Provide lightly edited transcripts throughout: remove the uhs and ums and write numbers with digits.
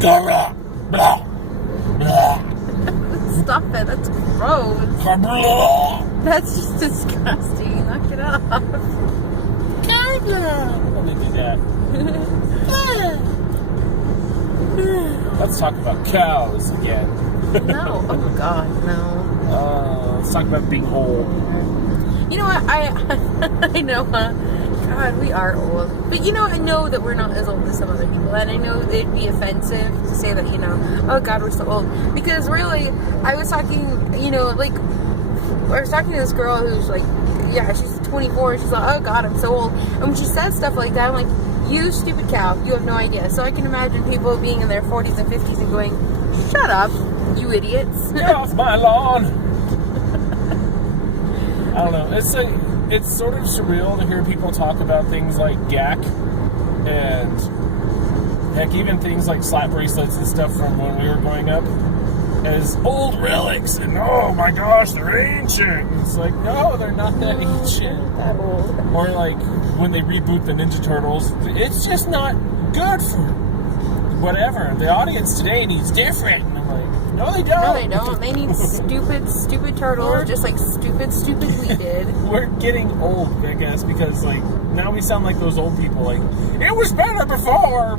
Blah, blah, blah. Stop it. That's gross. Blah. That's just disgusting. Knock it off. Let me do that. Let's talk about cows again. No. Oh, God, no. Let's talk about being old. You know what? I know, huh? God, we are old. But you know, I know that we're not as old as some other people. And I know it'd be offensive to say that, you know, oh God, we're so old. Because really, I was talking, you know, like, I was talking to this girl who's like, yeah, she's 24. And she's like, oh God, I'm so old. And when she says stuff like that, I'm like, you stupid cow, you have no idea. So I can imagine people being in their 40s and 50s and going, shut up, you idiots. Get off my lawn. I don't know. It's sort of surreal to hear people talk about things like GAC and heck, even things like slap bracelets and stuff from when we were growing up as old relics. And oh my gosh, they're ancient. It's like, no, they're not that ancient. That old. Or like when they reboot the Ninja Turtles, it's just not good for whatever. The audience today needs different. And I'm like, no, they don't. No, they don't. They need stupid turtles, just like stupid we did. We're getting old, I guess, because like now we sound like those old people. Like, it was better before.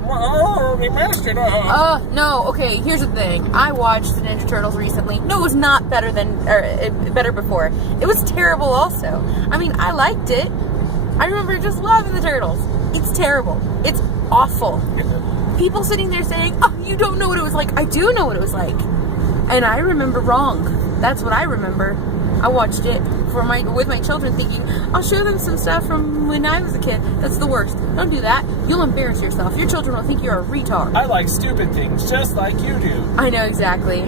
They messed it up. No. Okay, here's the thing. I watched the Ninja Turtles recently. No, it was not better better before. It was terrible. Also, I mean, I liked it. I remember just loving the Turtles. It's terrible. It's awful. People sitting there saying, "Oh, you don't know what it was like." I do know what it was like. And I remember wrong. That's what I remember. I watched it with my children thinking, I'll show them some stuff from when I was a kid. That's the worst. Don't do that. You'll embarrass yourself. Your children will think you're a retard. I like stupid things just like you do. I know exactly.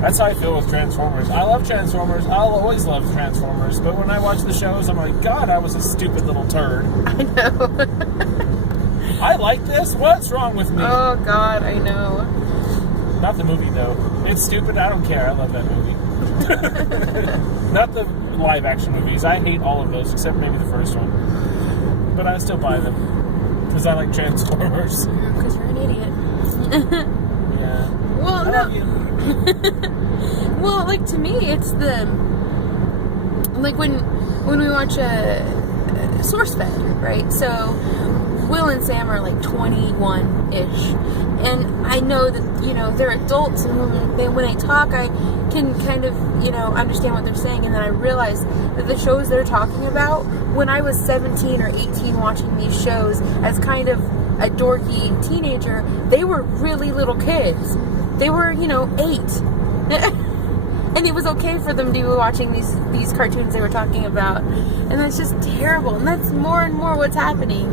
That's how I feel with Transformers. I love Transformers. I'll always love Transformers. But when I watch the shows, I'm like, God, I was a stupid little turd. I know. I like this? What's wrong with me? Oh, God, I know. Not the movie, though. It's stupid. I don't care. I love that movie. Not the live-action movies. I hate all of those, except maybe the first one. But I still buy them. Because I like Transformers. Because you're an idiot. Yeah. Well, I love you. Well, like, to me, it's the... Like, when we watch SourceFed, right? So... Will and Sam are like 21-ish, and I know that, you know, they're adults, and when I talk, I can kind of, you know, understand what they're saying, and then I realize that the shows they're talking about, when I was 17 or 18 watching these shows as kind of a dorky teenager, they were really little kids. They were, you know, 8. And it was okay for them to be watching these cartoons they were talking about. And that's just terrible. And that's more and more what's happening.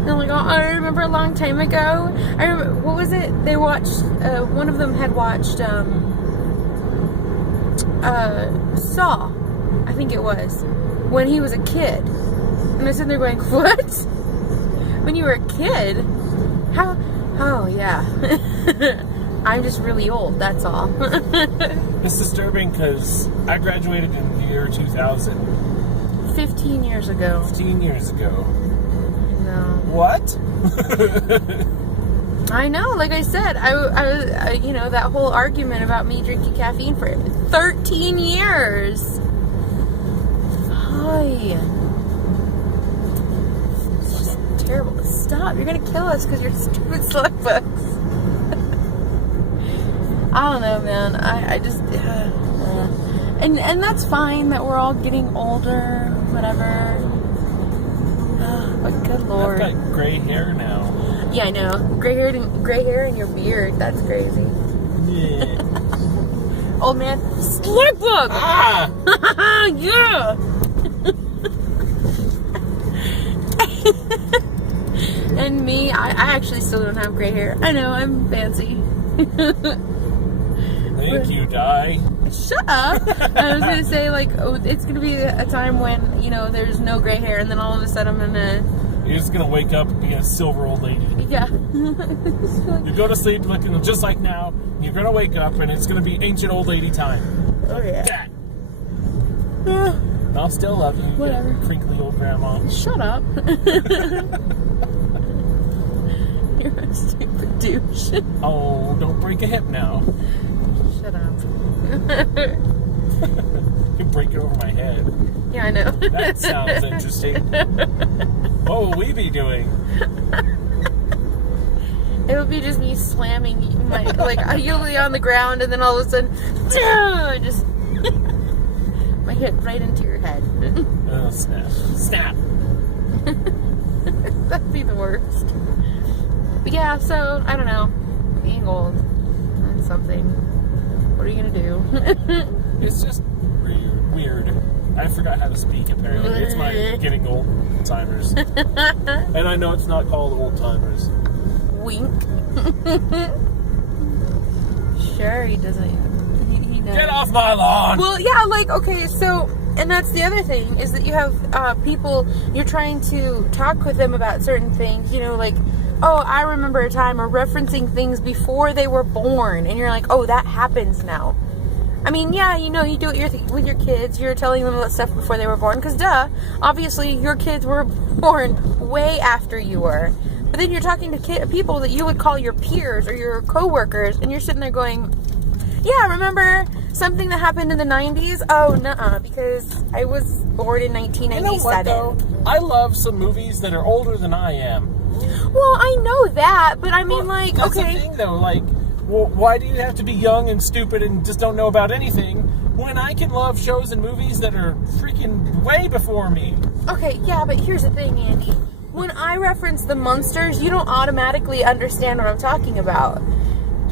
And I'm like, oh, I remember a long time ago. I remember, what was it? They watched, one of them had watched Saw, I think it was, when he was a kid. And I sitting there going, what? When you were a kid? How? Oh, yeah. I'm just really old, that's all. It's disturbing because I graduated in the year 2000. 15 years ago. 15 years ago. No. What? I know, like I said, I you know, that whole argument about me drinking caffeine for 13 years. Hi. It's just terrible. Stop, you're gonna kill us because you're stupid Starbucks. I don't know, man. I just, and that's fine that we're all getting older, whatever. But good Lord. I've got gray hair now. Yeah, I know. Gray hair and your beard. That's crazy. Yeah. Old man, Starbucks. Ah! Yeah. And me, I actually still don't have gray hair. I know, I'm fancy. Thank you, Di. Shut up. I was gonna say, like, oh, it's gonna be a time when, you know, there's no gray hair, and then all of a sudden I'm gonna... You're just gonna wake up and be a silver old lady. Yeah. You go to sleep looking just like now, you're gonna wake up and it's gonna be ancient old lady time. Oh, yeah. That. I'll still love you. Whatever. Crinkly old grandma. Shut up. You're a stupid dude. douche. Oh, don't break a hip now. Shut up. You break it over my head. Yeah, I know. That sounds interesting. What will we be doing? It would be just me slamming my, like, usually on the ground, and then all of a sudden, just my hip right into your head. Oh, snap. Snap. That'd be the worst. But yeah, so, I don't know. Being old. That's something. What are you gonna do? It's just weird. I forgot how to speak, apparently. It's my getting old timers. And I know it's not called old timers. Wink. Sure, he doesn't. He knows. Get off my lawn! Well, yeah, like, okay, so, and that's the other thing, is that you have people, you're trying to talk with them about certain things, you know, like, oh, I remember a time, or referencing things before they were born, and you're like, oh, that happens now. I mean, yeah, you know, you do it with your kids, you're telling them about stuff before they were born, because duh, obviously your kids were born way after you were. But then you're talking to people that you would call your peers or your coworkers, and you're sitting there going, yeah, remember something that happened in the 90s? Oh, nuh-uh, because I was born in 1997. You know what, though? I love some movies that are older than I am. Well, I know that, but I mean, like, that's okay. the thing, though. Like, well, why do you have to be young and stupid and just don't know about anything when I can love shows and movies that are freaking way before me? Okay, yeah, but here's the thing, Andy. When I reference the Munsters, you don't automatically understand what I'm talking about.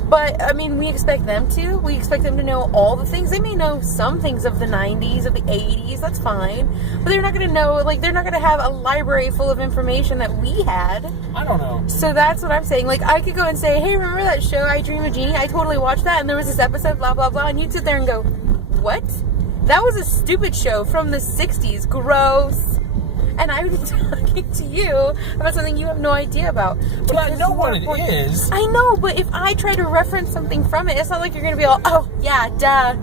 But, I mean, we expect them to. We expect them to know all the things. They may know some things of the 90s, of the 80s. That's fine. But they're not going to know, like, they're not going to have a library full of information that we had. I don't know. So that's what I'm saying. Like, I could go and say, hey, remember that show, I Dream of Jeannie? I totally watched that, and there was this episode, blah, blah, blah. And you'd sit there and go, what? That was a stupid show from the 60s. Gross. And I was talking to you about something you have no idea about. But I know what it is. I know, but if I try to reference something from it, it's not like you're going to be all, oh, yeah, duh.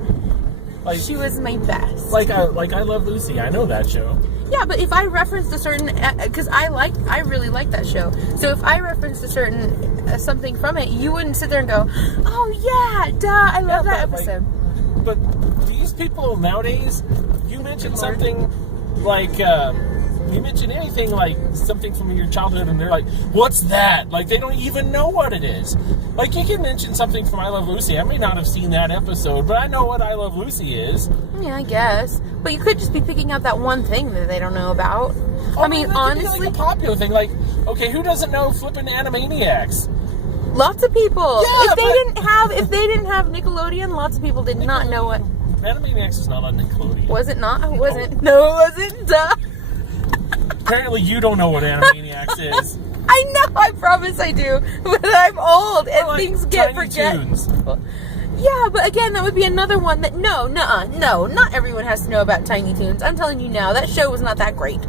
Like, she was my best. Like I Love Lucy. I know that show. Yeah, but if I referenced a certain, because I really like that show. So if I referenced a certain something from it, you wouldn't sit there and go, oh yeah, duh, I love that episode. Like, but these people nowadays, you mention something like, you mention anything like something from your childhood, and they're like, "What's that?" Like they don't even know what it is. Like you can mention something from I Love Lucy. I may not have seen that episode, but I know what I Love Lucy is. Yeah, I guess. But you could just be picking out that one thing that they don't know about. Oh, I mean, that honestly, could be like a popular thing. Like, okay, who doesn't know flipping Animaniacs? Lots of people. Yeah, if they didn't have Nickelodeon, lots of people did not know what. Animaniacs is not on Nickelodeon. Was it not? It wasn't. No, it wasn't. Duh. Apparently, you don't know what Animaniacs is. I know. I promise I do. But I'm old, and like things get Tiny forgotten. Toons. Yeah, but again, that would be another one that no, not everyone has to know about Tiny Toons. I'm telling you now, that show was not that great.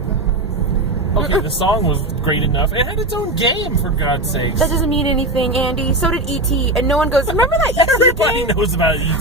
Okay, the song was great enough. It had its own game, for God's sakes. That doesn't mean anything, Andy. So did E.T. And no one goes, remember that E.T. Everybody game? knows about E.T.